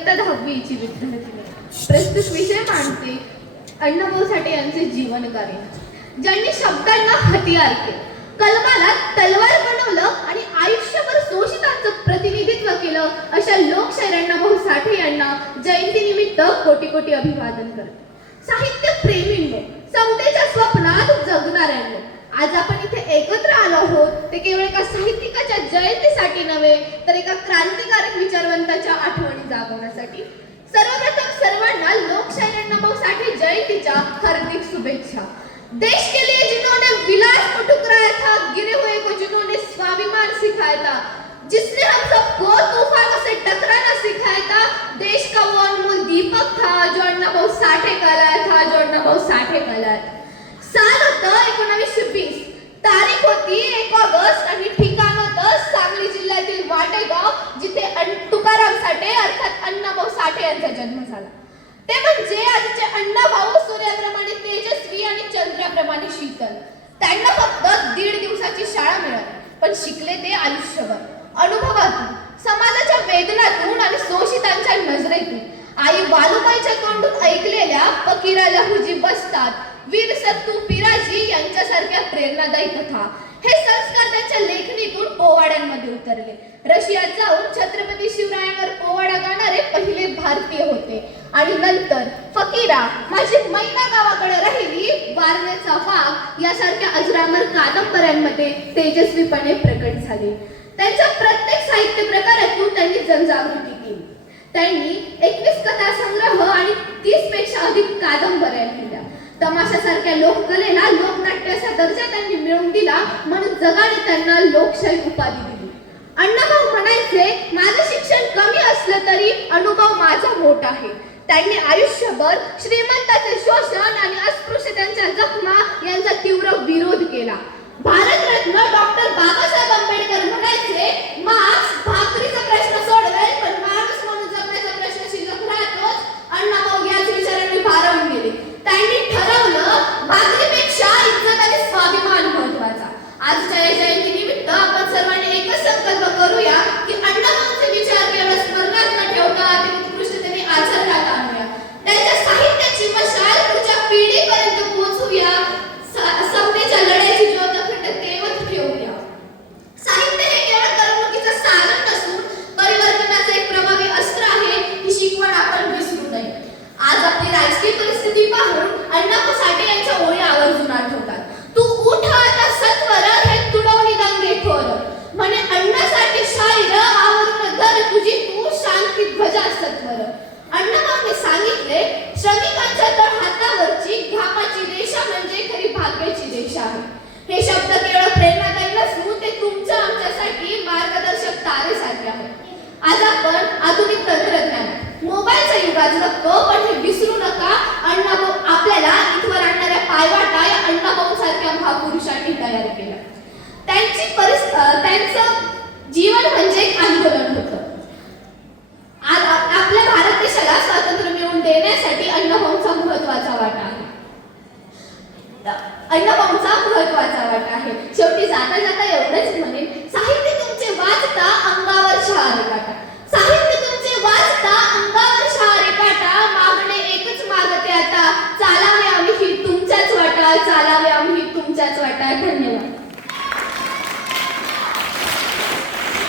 इयत्ता दहावीची विद्यार्थिनी प्रस्तुत विषय मांडते. अण्णाभाऊ साठे यांचे जीवन कार्य. ज्यांनी शब्दांना हतियार केले. कलमाला तलवार बनवलं आणि आयुष्यभर शोषितांचं प्रतिनिधित्व केलं अशा लोकशाहीर अण्णाभाऊ साठे यांना जयंतीनिमित्त कोटी कोटी अभिवादन करते साहित्य प्रेमींनो समतेच्या स्वप्नात जगणाऱ्यांनो आज आपण इथे एकत्र आलो आहोत. ते केवळ एका साहित्यिकाच्या जयंतीसाठी नव्हे तर एका क्रांतिकारक विचारवंताच्या आठवण जागवण्यासाठी सर्वप्रथम सर्वांना लोकशाही अण्णाभाऊ साठे जयंतीच्या हार्दिक शुभेच्छा. देश के लिए जिन्होंने विलास को ठुकराया था गिरे हुए को जिन्होंने स्वाभिमान सिखाया था जिसने हम सबको तूफानों से टकराना सिखाया था देश का वो अनमोल दीपक था जो अण्णाभाऊ साठे कहलाया था जो अण्णाभाऊ साठे कहलाया था। साल होतं एकोणावीसशे वीस तारीख होती एक ते म्हणजे आजचे अण्णाभाऊ सूर्याप्रमाणे तेजस्वी आणि चंद्राप्रमाणे शीतल. त्यांना फक्त दीड दिवसाची शाळा मिळाली पण शिकले ते आयुष्यभर. अनुभवातून समाजाच्या वेदनातून आणि शोषितांच्या नजरेतून आई वालुबाईच्या तोंडून ऐकलेल्या फकीरा लहुजी बसतात वीर सत्तू पिराजी यांच्यासारख्या प्रेरणादायी कथा. हे संस्कार त्यांच्या लेखणीतून पोवाड्यांमध्ये उतरले. रशियात जाऊन छत्रपती शिवरायांवर पोवाडा गाणारे पहिले भारतीय होते. आणि नंतर फकीरा माझी मैना गावाकडे राहिली. वारण्याचा वाघ यासारख्या अजरामर कादंबऱ्यांमध्ये तेजस्वीपणे प्रकट झाले. त्यांच्या प्रत्येक साहित्य प्रकारातून त्यांनी जनजागृती केली. त्यांनी एकवीस कथा संग्रह आणि तीसपेक्षा अधिक कादंबऱ्या लिहिल्या. तमाशासारख्या लोककलेला लोकनाट्याचा दर्जा त्यांनी मिळवून दिला म्हणून जगाने त्यांना लोकशाही उपाधी दिली. अण्णाभाऊ म्हणायचे माझं शिक्षण कमी असलं तरी अनुभव माझा मोठा आहे. त्यांनी आयुष्यभर श्रीमंताचे शोषण आणि अस्पृश्यतांच्या जखमा यांचा तीव्र विरोध केला. भारतरत्न डॉक्टर बाबा की ध्वजा सत्वर अण्णाभाऊने सांगितले श्रमिकांच्या तर हातावरची घामाची रेषा म्हणजे खरी भाग्याची रेषा आहे. हे शब्द केवळ प्रेरणादायी नसून ते तुमच्या आमच्यासाठी मार्गदर्शक तारेसारखे आहे. आज आपण आधुनिक तंत्रज्ञान मोबाईलचा युगात जगतो पण हे विसरू नका. अण्णाभाऊ आपल्याला इथवर आणणाऱ्या पायवाटा या अण्णाभाऊ सारख्या महापुरुषांनी तयार केला. त्यांची परिस त्यांचं जीवन ऐनबाऊंचा महत्त्वाचा वाटा आहे. शेवटी जाता जाता एवढंच म्हणेन साहित्य तुमचे वाचता अंगावर शहारे काटा साहित्य तुमचे वाचता अंगावर शहारे काटा मागणे एकच मागते आता. चालावे आम्ही ही तुमच्याच वाटा. चालावे आम्ही तुमच्याच वाटा. धन्यवाद.